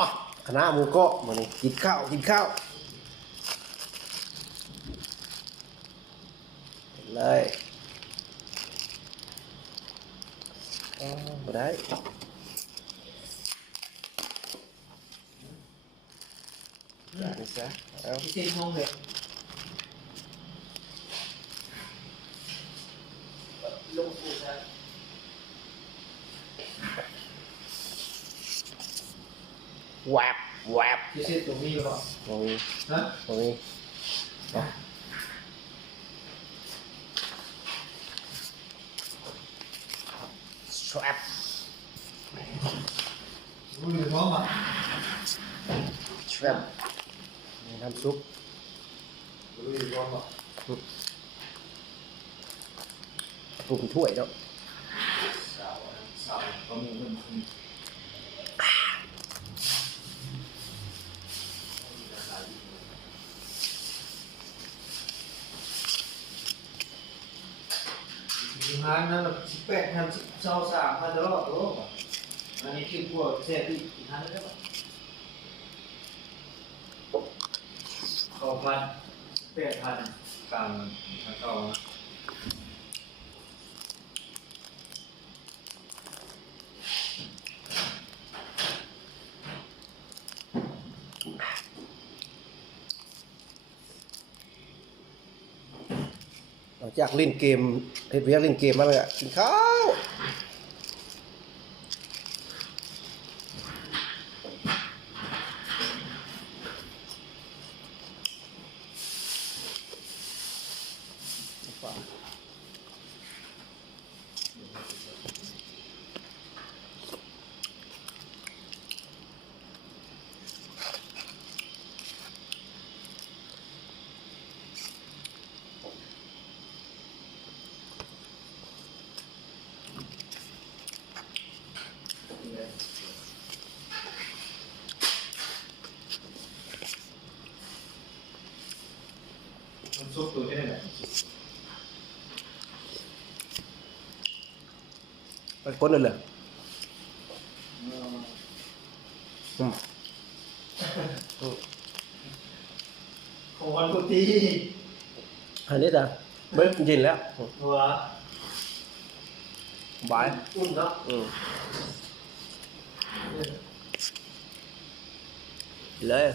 บ้าคณะหมูเกาะมานี่กินข้าวเลยมาได้จานซะเอา ที่ห้องเลยลงสู่นะ แวบแวบ ที่เส้นตรงนี้หรือเปล่า ตรงนี้ ฮะ ตรงนี้เอาแวบ รู้หรือน้องอ่ะ แวบน้ำซุป รู้หรือน้องอ่ะ ปรุงถ้วยแล้ว สาวก็มีเงินงานนั้นแบบ18,000 23,000ตลอดโลกอ่ะอันนี้คือพวกเศษอีกงานได้ป่ะ8,000ตามทางเก่านะหลังจากเล่นเกมเฮ็ดเวียกเล่นเกมมาเลยอ่ะกินข้าวน้ำซุปตัวนี้แหละ ไปก้นเลยเหรออืม ของวันพุธที่ อันนี้จ้ะเบิ้ลกินแล้ว ตัว บาย อุ่นเนาะ เลย